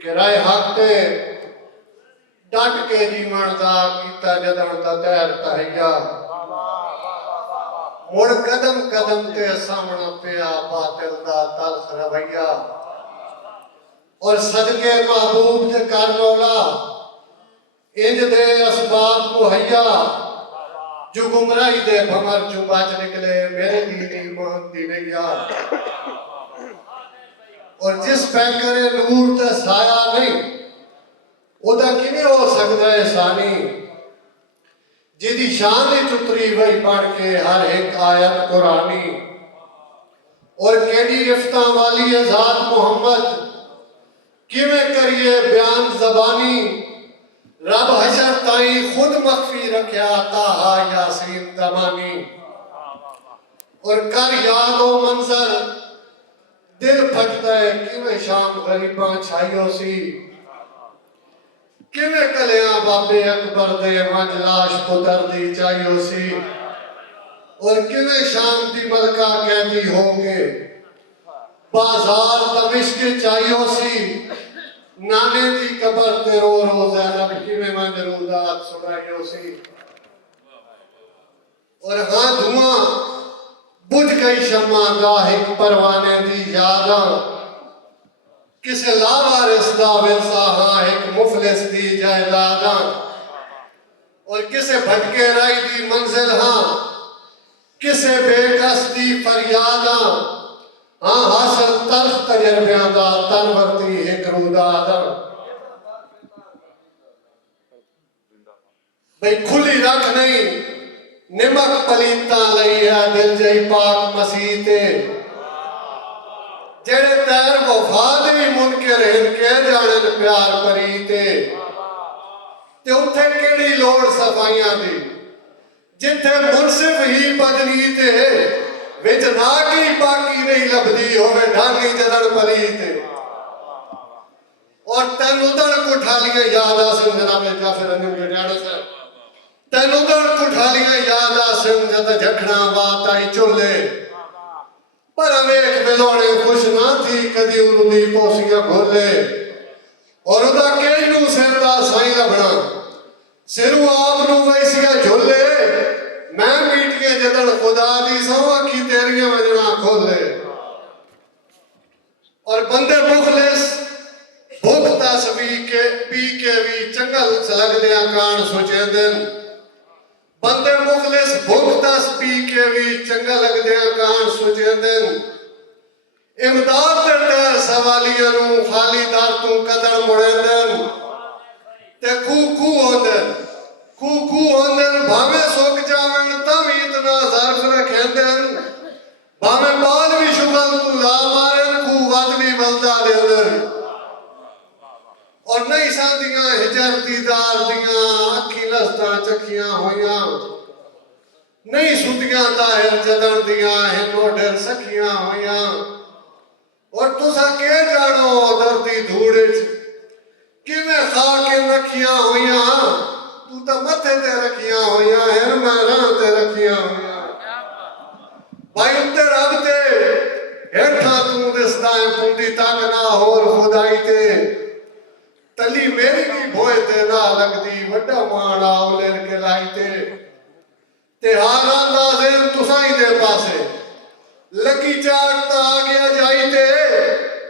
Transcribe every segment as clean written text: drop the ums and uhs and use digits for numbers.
कि राय हक ते डट के जीवन दा कीता जदन दा तैर तहैया मुड़ कदम कदम ते सामना पिया बातिल दा तल्ख रवैया और सदके महबूब दे कर मौला इंज दे असबाब मुहैया जो गुमराही दे भंवर चो बच निकले मेरे दीन ईमान दी नैया और जिस पैकरे नूर ते साया नहीं ओदा किवें हो सकदा है सानी जिदी शान विच उतरी वही पढ़ के हर एक आयत कुरानी और केड़ी रिफ्तां वाली है ज़ात मोहम्मद किवें करिए बयान ज़बानी रब हशर ताई खुद मख्फी रखया ताहा यासीन दमानी और कर याद ओ मंजर दिल फटदा है किवें शाम गरीबां छाइयो सी किवें कलियां बाबे अकबर दे वंज लाश पुत्र दी चाहियो सी और किवें शाम दी मलका कहती होगे बाजार दमिश्क चाहियो सी नाने दी कबर ते रो रो ज़ैनब किवें वंज रूदात सुनाइयो सी और हाँ धुआं बुझ गई शम्मा दा एक परवाने दी यादां किसे लावारिस दा विरसा हाँ एक मुफलिस दी जायदादां और किसे भटके राही दी मंजिल हाँ किसे बेकस दी फरियादां हाँ हासिल तल्ख तजर्बियां दा तनवरती एक रूदादां भाई खुली रख नहीं निमक पलीता लई है दिल जई पाक मसीह ते जेड़े तैर वफा दे भी मुनकर हिनके जानन प्यार परी ते उत्थे केड़ी लोड़ सफाइयां दी जिथे मुनसिफ ही बदली ते विच ना की बाकी नहीं लभदी होवे ढांगी जदन परी ते और तैन उदड़ कुठालियां याद आसन जनाब जाफर अमीर गटाड़ा साहब तैन उदड़ कुठालियां याद आसन जद झखना बात आई चोले पर वेख बिलोने खुश ना थी कदी उदी पोसियां खोले और उदा केज नू सिर दा साई लभना सिरू आप नू वैसिया झोले मैं मीटिए जदन खुदा दी सवा की तेरियां वजना खोले और बंदे मुखलिस भुख दस पी के भी चंगल लगदियां कान सोचे दिन बंदे मुखलिस भुख दस पी के भी चंगा लगदियां कान सुचे दिन इमदाद दे तैर सवालियां नू खाली दर तू कदर मुड़ेंदन ते खू होंदन भावे सुक जावन तम इतना ज़र्फ रखेंदन भावे बाल भी शुगल तू ला मारन खू वद भी बलदा देंदन और नहीं सादियां हिजर दीदार दियां अखी लस्तां चखियां होइयां नहीं सुतियां ताहिर जदन दियां हिनो ढेर सखियां होइयां और तुसा के जानो दर्दी धूड़ किवें खा के रखियां होइयां तू तो मथे ते रखियां होइयां हिन मैं राह ते रखियां होइयां भाई उत्ते रब ते हेठा तू दिसदा है पुंदी तक ना होर खुदाई ते तली मेरी भी भोए ते ना लगदी वड्डा मान आवले के लाई ते हारां दा ज़ेन तुसाई दे पासे लगी चाट ता आ गया जाई ते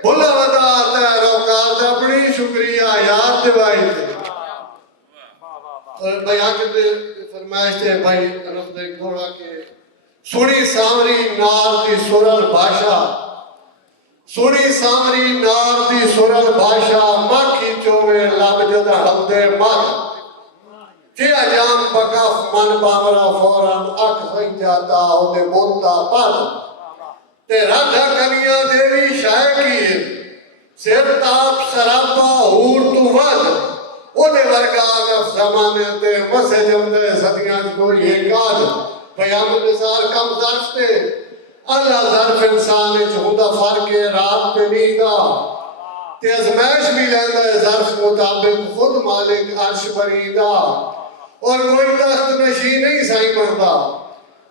भुला वदा ते औकात अपनी शुक्रिया याद दिवाई ते और भाई आके फरमाइश ते भाई अरब दे घोड़ा के सुनी सावरी नार दी सुरल भाषा सुनी सावरी नार दी सुरल भाषा माखी चोवे लब जद हल्दे मत थे अजाम बकफ मन बावरा फौरन अख सही जाता ओदे बोलता पद ते राधा कनिया देवी शाय की सिर ताप सरापा हूर तू वद ओदे वर्गा अगफ जमाने ते मसे जमदे सदियां कोई एकाद बयान निसार कम दर्श ते अल्लाह ज़र्फ इंसान विच हुंदा फर्क है रात पे नींद दा ते अज़मैश भी लैंदा है ज़र्फ मुताबिक खुद मालिक अर्श बरीदा और कोई तख्त नशी नहीं साई बनदा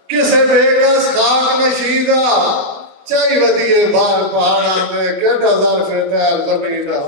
किसे बेकस खाक नशी दा चाही वधिए बाहर पहाड़ां ते केड़ा ज़र्फ तैर ज़मीन दा